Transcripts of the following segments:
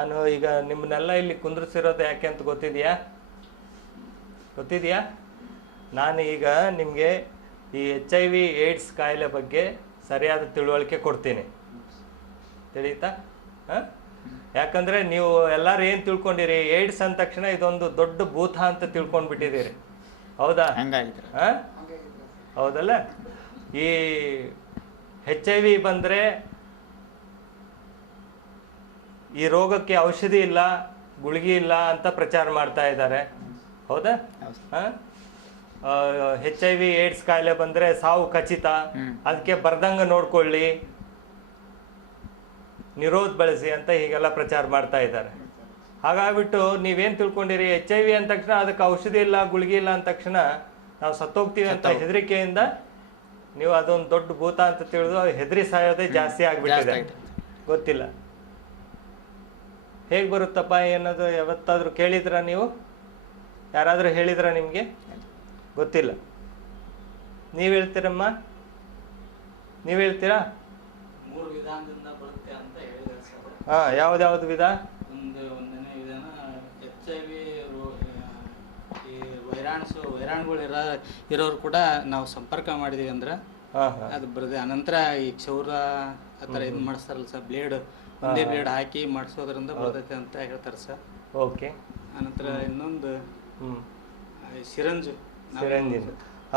ನಾನು ಈಗ ನಿಮ್ಮನ್ನೆಲ್ಲ ಇಲ್ಲಿ ಕುಂದ್ರಿಸಿರೋದು ಯಾಕೆ ಅಂತ ಗೊತ್ತಿದೆಯಾ? ನಾನು ಈಗ ನಿಮಗೆ ಈ HIV AIDS ಕಾಯಿಲೆ ಬಗ್ಗೆ ಸರಿಯಾದ ತಿಳುವಳಿಕೆ ಕೊಡ್ತೀನಿ, ತಿಳಿಯುತ್ತಾ? ಯಾಕಂದರೆ ನೀವು ಎಲ್ಲರೂ ಏನು ತಿಳ್ಕೊಂಡಿರಿ, ಏಡ್ಸ್ ಅಂದ ತಕ್ಷಣ ಇದೊಂದು ದೊಡ್ಡ ಭೂತ ಅಂತ ತಿಳ್ಕೊಂಡ್ಬಿಟ್ಟಿದ್ದೀರಿ, ಹೌದಾ? ಹೌದಲ್ಲ? ಈ HIV ಬಂದರೆ ಈ ರೋಗಕ್ಕೆ ಔಷಧಿ ಇಲ್ಲ, ಗುಳಿಗೆ ಇಲ್ಲ ಅಂತ ಪ್ರಚಾರ ಮಾಡ್ತಾ ಇದ್ದಾರೆ, ಹೌದಾ? HIV AIDS ಕಾಯಿಲೆ ಬಂದರೆ ಸಾವು ಖಚಿತ, ಅದಕ್ಕೆ ಬರ್ದಂಗೆ ನೋಡ್ಕೊಳ್ಳಿ, ನಿರೋಧ ಬಳಸಿ ಅಂತ ಹೀಗೆಲ್ಲ ಪ್ರಚಾರ ಮಾಡ್ತಾ ಇದ್ದಾರೆ. ಹಾಗಾಗ್ಬಿಟ್ಟು ನೀವೇನು ತಿಳ್ಕೊಂಡಿರಿ, HIV ಅಂದ ತಕ್ಷಣ ಅದಕ್ಕೆ ಔಷಧಿ ಇಲ್ಲ, ಗುಳಿಗೆ ಇಲ್ಲ ಅಂದ ತಕ್ಷಣ ನಾವು ಸತ್ತೋಗ್ತೀವಿ ಅಂತ ಹೆದರಿಕೆಯಿಂದ ನೀವು ಅದೊಂದು ದೊಡ್ಡ ಭೂತ ಅಂತ ತಿಳಿದು ಹೆದರಿ ಸಾಯೋದೇ ಜಾಸ್ತಿ ಆಗ್ಬಿಟ್ಟಿದೆ. ಗೊತ್ತಿಲ್ಲ ಹೇಗೆ ಬರುತ್ತಪ್ಪ ಏನದು ಯಾವತ್ತಾದರೂ ಕೇಳಿದ್ರ? ನೀವು ಯಾರಾದರೂ ಹೇಳಿದ್ರ? ನಿಮಗೆ ಗೊತ್ತಿಲ್ಲ. ನೀವು ಹೇಳ್ತೀರಮ್ಮ? ನೀವು ಹೇಳ್ತೀರಾ? 3 ವಿಧಾನದಿಂದ ಬರುತ್ತೆ ಅಂತ ಹೇಳಿದ್ದಾರೆ ಸರ್. ಹಾಂ, ಯಾವ್ದು ವಿಧ? ಒಂದನೇ ವಿಧಾನ HIV ಈ ವೈರಾಣುಗಳು ಇರೋರು ಕೂಡ ನಾವು ಸಂಪರ್ಕ ಮಾಡಿದೀವಿ ಅಂದ್ರೆ ಅದು ಬರುತ್ತೆ. ಅನಂತರ ಈ ಕ್ಷೌರ ಆ ಥರ ಇದು ಮಾಡಿಸ್ತಾರಲ್ಲ ಸರ್, ಒಂದೇ ಬ್ಲೇಡ್ ಹಾಕಿ ಮಾಡಿಸೋದ್ರಿಂದ ಬರ್ತೈತೆ ಅಂತ ಹೇಳ್ತಾರೆ ಸರ್. ಓಕೆ. ಅನಂತರ ಇನ್ನೊಂದು ಸಿರಂಜ್.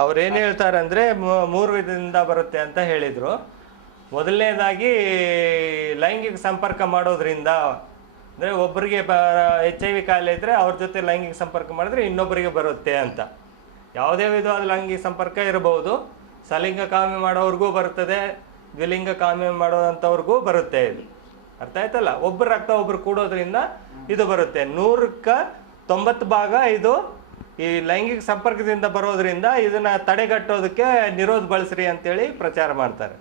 ಅವ್ರು ಏನು ಹೇಳ್ತಾರೆ ಅಂದರೆ 3 ವಿಧದಿಂದ ಬರುತ್ತೆ ಅಂತ ಹೇಳಿದರು. ಮೊದಲನೇದಾಗಿ ಲೈಂಗಿಕ ಸಂಪರ್ಕ ಮಾಡೋದ್ರಿಂದ, ಅಂದರೆ ಒಬ್ಬರಿಗೆ HIV ಕಾಯಿಲೆ ಇದ್ದರೆ ಅವ್ರ ಜೊತೆ ಲೈಂಗಿಕ ಸಂಪರ್ಕ ಮಾಡಿದ್ರೆ ಇನ್ನೊಬ್ಬರಿಗೆ ಬರುತ್ತೆ ಅಂತ. ಯಾವುದೇ ವಿಧವಾದ ಲೈಂಗಿಕ ಸಂಪರ್ಕ ಇರಬಹುದು, ಸಲಿಂಗ ಕಾಮೆ ಮಾಡೋವ್ರಿಗೂ ಬರ್ತದೆ, ದ್ವಿಲಿಂಗ ಕಾಮೆ ಮಾಡೋದಂಥವ್ರಿಗೂ ಬರುತ್ತೆ. ಇದು ಅರ್ಥ ಆಯ್ತಲ್ಲ? ಒಬ್ಬರು ರಕ್ತ ಒಬ್ಬರು ಕೂಡೋದ್ರಿಂದ ಇದು ಬರುತ್ತೆ. 100ಕ್ಕೆ 90 ಭಾಗ ಇದು ಈ ಲೈಂಗಿಕ ಸಂಪರ್ಕದಿಂದ ಬರೋದ್ರಿಂದ ಇದನ್ನು ತಡೆಗಟ್ಟೋದಕ್ಕೆ ನಿರೋಧ ಬಳಸ್ರಿ ಅಂತೇಳಿ ಪ್ರಚಾರ ಮಾಡ್ತಾರೆ.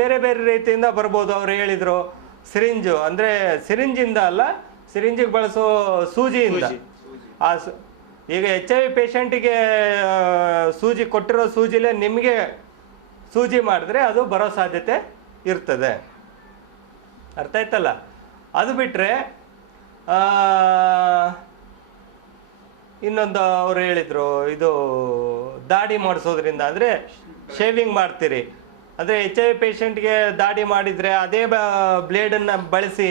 ಬೇರೆ ಬೇರೆ ರೀತಿಯಿಂದ ಬರ್ಬೋದು. ಅವ್ರು ಹೇಳಿದರು ಸಿರಿಂಜು, ಅಂದರೆ ಸಿರಿಂಜಿಂದ ಅಲ್ಲ, ಸಿರಿಂಜಿಗೆ ಬಳಸೋ ಸೂಜಿಯಿಂದ. ಈಗ HIV ಪೇಷಂಟಿಗೆ ಸೂಜಿ ಕೊಟ್ಟಿರೋ ಸೂಜಿಲೇ ನಿಮಗೆ ಸೂಜಿ ಮಾಡಿದ್ರೆ ಅದು ಬರೋ ಸಾಧ್ಯತೆ ಇರ್ತದೆ. ಅರ್ಥ ಆಯ್ತಲ್ಲ? ಅದು ಬಿಟ್ಟರೆ ಇನ್ನೊಂದು ಅವ್ರು ಹೇಳಿದರು, ಇದು ದಾಡಿ ಮಾಡಿಸೋದ್ರಿಂದ, ಅಂದರೆ ಶೇವಿಂಗ್ ಮಾಡ್ತೀರಿ, ಅಂದರೆ HIV ಪೇಷಂಟ್ಗೆ ದಾಡಿ ಮಾಡಿದರೆ ಅದೇ ಬ್ಲೇಡನ್ನು ಬಳಸಿ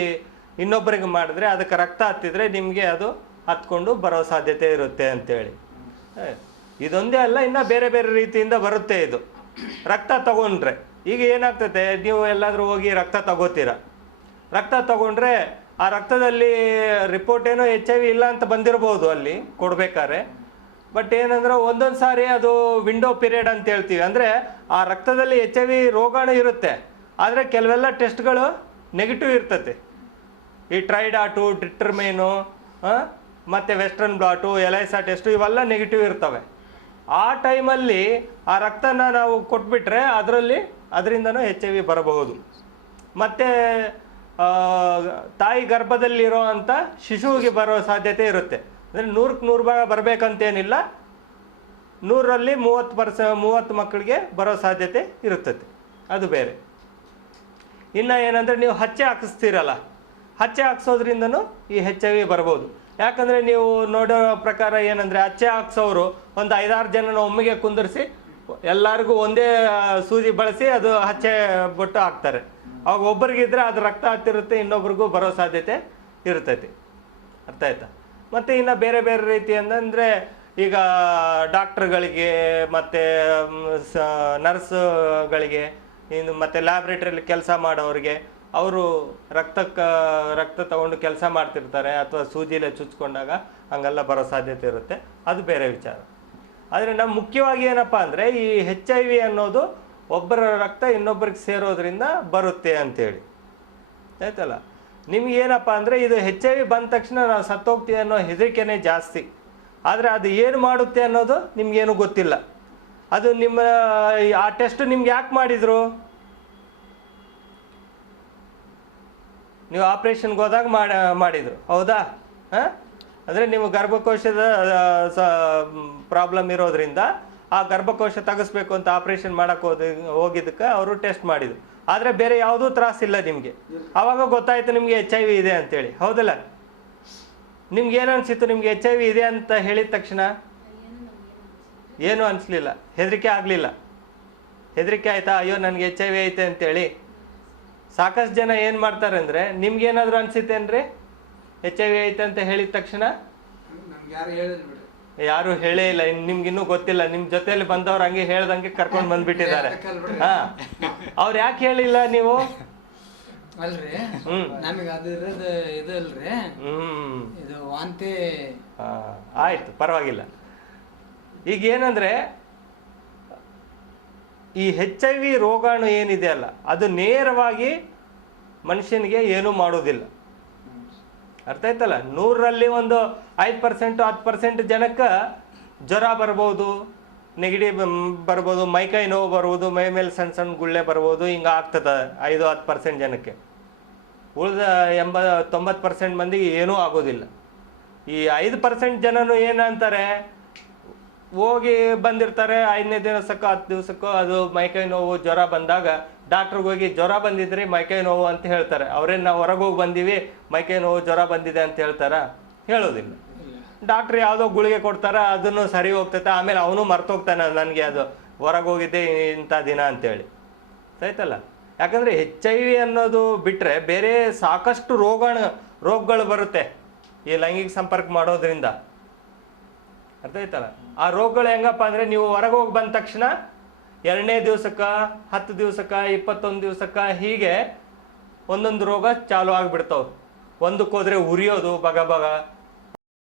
ಇನ್ನೊಬ್ಬರಿಗೆ ಮಾಡಿದ್ರೆ ಅದಕ್ಕೆ ರಕ್ತ ಹತ್ತಿದ್ರೆ ನಿಮಗೆ ಅದು ಹತ್ಕೊಂಡು ಬರೋ ಸಾಧ್ಯತೆ ಇರುತ್ತೆ ಅಂತೇಳಿ. ಇದೊಂದೇ ಅಲ್ಲ, ಇನ್ನು ಬೇರೆ ಬೇರೆ ರೀತಿಯಿಂದ ಬರುತ್ತೆ ಇದು. ರಕ್ತ ತಗೊಂಡ್ರೆ ಈಗ ಏನಾಗ್ತದೆ, ನೀವು ಎಲ್ಲಾದರೂ ಹೋಗಿ ರಕ್ತ ತಗೋತೀರ, ರಕ್ತ ತಗೊಂಡ್ರೆ ಆ ರಕ್ತದಲ್ಲಿ ರಿಪೋರ್ಟ್ ಏನೋ HIV ಇಲ್ಲ ಅಂತ ಬಂದಿರ್ಬೋದು ಅಲ್ಲಿ ಕೊಡ್ಬೇಕಾದ್ರೆ. ಬಟ್ ಏನಂದ್ರೆ ಒಂದೊಂದು ಸಾರಿ ಅದು ವಿಂಡೋ ಪೀರಿಯಡ್ ಅಂತ ಹೇಳ್ತೀವಿ, ಅಂದರೆ ಆ ರಕ್ತದಲ್ಲಿ HIV ರೋಗಾಣು ಇರುತ್ತೆ, ಆದರೆ ಕೆಲವೆಲ್ಲ ಟೆಸ್ಟ್ಗಳು ನೆಗೆಟಿವ್ ಇರ್ತದೆ. ಈ ಟ್ರೈಡಾಟು, ಡಿಟರ್ಮೈನು, ಮತ್ತು ವೆಸ್ಟರ್ನ್ ಬ್ಲಾಟು, ಎಲೈಸಾ ಟೆಸ್ಟು ಇವೆಲ್ಲ ನೆಗೆಟಿವ್ ಇರ್ತವೆ. ಆ ಟೈಮಲ್ಲಿ ಆ ರಕ್ತನ ನಾವು ಕೊಟ್ಬಿಟ್ರೆ ಅದರಿಂದನೂ HIV ಬರಬಹುದು. ಮತ್ತು ತಾಯಿ ಗರ್ಭದಲ್ಲಿರೋ ಅಂಥ ಶಿಶುವಿಗೆ ಬರೋ ಸಾಧ್ಯತೆ ಇರುತ್ತೆ. ಅಂದರೆ 100ಕ್ಕೆ 100 ಭಾಗ ಬರಬೇಕಂತೇನಿಲ್ಲ, 100ರಲ್ಲಿ 30 ಮಕ್ಕಳಿಗೆ ಬರೋ ಸಾಧ್ಯತೆ ಇರುತ್ತದೆ, ಅದು ಬೇರೆ. ಇನ್ನು ಏನಂದರೆ ನೀವು ಹಚ್ಚೆ ಹಾಕಿಸ್ತೀರಲ್ಲ, ಹಚ್ಚೆ ಹಾಕ್ಸೋದ್ರಿಂದನೂ ಈ HIV ಬರ್ಬೋದು. ಯಾಕಂದರೆ ನೀವು ನೋಡೋ ಪ್ರಕಾರ ಏನಂದರೆ ಹಚ್ಚೆ ಹಾಕ್ಸೋರು ಒಂದು 5-6 ಜನನ ಒಮ್ಮೆಗೆ ಕುಂದಿರಿಸಿ ಎಲ್ಲರಿಗೂ ಒಂದೇ ಸೂಜಿ ಬಳಸಿ ಅದು ಹಚ್ಚೆ ಬೊಟ್ಟು ಹಾಕ್ತಾರೆ. ಅವಾಗ ಒಬ್ಬರಿಗಿದ್ರೆ ಅದು ರಕ್ತ ಹತ್ತಿರುತ್ತೆ, ಇನ್ನೊಬ್ರಿಗೂ ಬರೋ ಸಾಧ್ಯತೆ ಇರ್ತೈತಿ. ಅರ್ಥ ಆಯ್ತಾ? ಮತ್ತು ಇನ್ನು ಬೇರೆ ಬೇರೆ ರೀತಿ ಅಂದರೆ ಈಗ ಡಾಕ್ಟ್ರುಗಳಿಗೆ ಮತ್ತು ನರ್ಸ್ಗಳಿಗೆ, ಇನ್ನು ಮತ್ತು ಲ್ಯಾಬ್ರೇಟ್ರಿಯಲ್ಲಿ ಕೆಲಸ ಮಾಡೋರಿಗೆ, ಅವರು ರಕ್ತ ತಗೊಂಡು ಕೆಲಸ ಮಾಡ್ತಿರ್ತಾರೆ, ಅಥವಾ ಸೂಜಿಲೆ ಚುಚ್ಕೊಂಡಾಗ ಹಂಗೆಲ್ಲ ಬರೋ ಸಾಧ್ಯತೆ ಇರುತ್ತೆ, ಅದು ಬೇರೆ ವಿಚಾರ. ಆದರೆ ನಮ್ಮ ಮುಖ್ಯವಾಗಿ ಏನಪ್ಪ ಅಂದರೆ ಈ HIV ಅನ್ನೋದು ಒಬ್ಬರ ರಕ್ತ ಇನ್ನೊಬ್ಬರಿಗೆ ಸೇರೋದ್ರಿಂದ ಬರುತ್ತೆ ಅಂತೇಳಿ, ಆಯ್ತಲ್ಲ? ನಿಮಗೇನಪ್ಪ ಅಂದರೆ ಇದು HIV ಬಂದ ತಕ್ಷಣ ನಾವು ಸತ್ತೋಗ್ತೀವಿ ಅನ್ನೋ ಹೆದರಿಕೆನೇ ಜಾಸ್ತಿ. ಆದರೆ ಅದು ಏನು ಮಾಡುತ್ತೆ ಅನ್ನೋದು ನಿಮಗೇನು ಗೊತ್ತಿಲ್ಲ. ಅದು ನಿಮ್ಮ ಆ ಟೆಸ್ಟ್ ನಿಮ್ಗೆ ಯಾಕೆ ಮಾಡಿದರು? ನೀವು ಆಪ್ರೇಷನ್ಗೆ ಹೋದಾಗ ಮಾಡಿದರು, ಹೌದಾ? ಅಂದರೆ ನೀವು ಗರ್ಭಕೋಶದ ಪ್ರಾಬ್ಲಮ್ ಇರೋದ್ರಿಂದ ಆ ಗರ್ಭಕೋಶ ತೆಗೆಸ್ಬೇಕು ಅಂತ ಆಪ್ರೇಷನ್ ಮಾಡೋಕ್ಕೆ ಹೋಗಿದ್ದಕ್ಕೆ ಅವರು ಟೆಸ್ಟ್ ಮಾಡಿದರು. ಆದರೆ ಬೇರೆ ಯಾವುದೂ ತ್ರಾಸಿಲ್ಲ ನಿಮಗೆ. ಆವಾಗ ಗೊತ್ತಾಯ್ತು ನಿಮಗೆ HIV ಇದೆ ಅಂತೇಳಿ, ಹೌದಲ್ಲ? ನಿಮ್ಗೆ ಏನು ಅನಿಸಿತ್ತು? ನಿಮ್ಗೆ HIV ಇದೆ ಅಂತ ಹೇಳಿದ ತಕ್ಷಣ ಏನೂ ಅನಿಸ್ಲಿಲ್ಲ, ಹೆದರಿಕೆ ಆಗಲಿಲ್ಲ. ಹೆದರಿಕೆ ಆಯ್ತಾ? ಅಯ್ಯೋ ನನಗೆ HIV ಐತೆ ಅಂತೇಳಿ. ಸಾಕಷ್ಟು ಜನ ಏನು ಮಾಡ್ತಾರೆ ಅಂದರೆ, ನಿಮ್ಗೇನಾದರೂ ಅನಿಸುತ್ತೇನ್ರಿ HIV ಐತೆ ಅಂತ ಹೇಳಿದ ತಕ್ಷಣ? ಯಾರು ಹೇಳೇ ಇಲ್ಲ. ನಿಮ್ಗಿನ್ನೂ ಗೊತ್ತಿಲ್ಲ, ನಿಮ್ಮ ಜೊತೆಯಲ್ಲಿ ಬಂದವ್ರು ಹಂಗೆ ಹೇಳ್ದಂಗೆ ಕರ್ಕೊಂಡು ಬಂದ್ಬಿಟ್ಟಿದ್ದಾರೆ. ಹಾ, ಅವ್ರು ಯಾಕೆ ಹೇಳಿಲ್ಲ ನೀವು? ಅಲ್ರಿ, ನಮಗೆ ಅದು ಇರೋದು ಇದು ಅಲ್ರಿ, ಇದು ವಾಂತಿ. ಆಯ್ತು, ಪರವಾಗಿಲ್ಲ. ಈಗ ಏನಂದ್ರೆ, ಈ HIV ರೋಗಾಣು ಏನಿದೆ ಅಲ್ಲ, ಅದು ನೇರವಾಗಿ ಮನುಷ್ಯನಿಗೆ ಏನೂ ಮಾಡೋದಿಲ್ಲ. ಅರ್ಥ ಆಯ್ತಲ್ಲ? 100ರಲ್ಲಿ ಒಂದು 5% 10% ಜನಕ್ಕೆ ಜ್ವರ ಬರ್ಬೋದು, ನೆಗಡಿ ಬರ್ಬೋದು, ಮೈಕೈ ನೋವು ಬರ್ಬೋದು, ಮೈ ಮೇಲೆ ಸಣ್ಣ ಸಣ್ಣ ಗುಳ್ಳೆ ಬರ್ಬೋದು, ಹಿಂಗೆ ಆಗ್ತದೆ 5-10% ಜನಕ್ಕೆ. ಉಳಿದ 80-90% ಮಂದಿಗೆ ಏನೂ ಆಗೋದಿಲ್ಲ. ಈ 5% ಜನನು ಏನಂತಾರೆ, ಹೋಗಿ ಬಂದಿರ್ತಾರೆ 5ನೇ ದಿವಸಕ್ಕೋ 10 ದಿವಸಕ್ಕೋ ಅದು ಮೈಕೈ ನೋವು ಜ್ವರ ಬಂದಾಗ ಡಾಕ್ಟ್ರಿಗೆ ಹೋಗಿ ಜ್ವರ ಬಂದಿದ್ರಿ ಮೈಕೈ ನೋವು ಅಂತ ಹೇಳ್ತಾರೆ. ಅವ್ರೇನು ನಾವು ಹೊರಗೆ ಹೋಗಿ ಬಂದೀವಿ ಮೈಕೈ ನೋವು ಜ್ವರ ಬಂದಿದೆ ಅಂತ ಹೇಳ್ತಾರ? ಹೇಳೋದಿಲ್ಲ. ಡಾಕ್ಟ್ರ್ ಯಾವುದೋ ಗುಳಿಗೆ ಕೊಡ್ತಾರ, ಅದನ್ನು ಸರಿ ಹೋಗ್ತೈತೆ, ಆಮೇಲೆ ಅವನು ಮರ್ತೋಗ್ತಾನೆ ನನಗೆ ಅದು ಹೊರಗೆ ಹೋಗಿದ್ದೆ ಇಂಥ ದಿನ ಅಂತೇಳಿ. ಆಯ್ತಲ್ಲ? ಯಾಕಂದರೆ HIV ಅನ್ನೋದು ಬಿಟ್ಟರೆ ಬೇರೆ ಸಾಕಷ್ಟು ರೋಗಗಳು ಬರುತ್ತೆ ಈ ಲೈಂಗಿಕ ಸಂಪರ್ಕ ಮಾಡೋದ್ರಿಂದ. ಅರ್ಥ ಆಯ್ತಲ್ಲ? ಆ ರೋಗಗಳು ಹೆಂಗಪ್ಪ ಅಂದರೆ, ನೀವು ಹೊರಗೆ ಹೋಗಿ ಬಂದ ತಕ್ಷಣ 2ನೇ ದಿವಸಕ್ಕೆ 10 ದಿವಸಕ್ಕೆ 21 ದಿವಸಕ್ಕೆ ಹೀಗೆ ಒಂದೊಂದು ರೋಗ ಚಾಲು ಆಗಿಬಿಡ್ತಾವೆ. ಒಂದಕ್ಕೆ ಹೋದರೆ ಉರಿಯೋದು, ಬಗ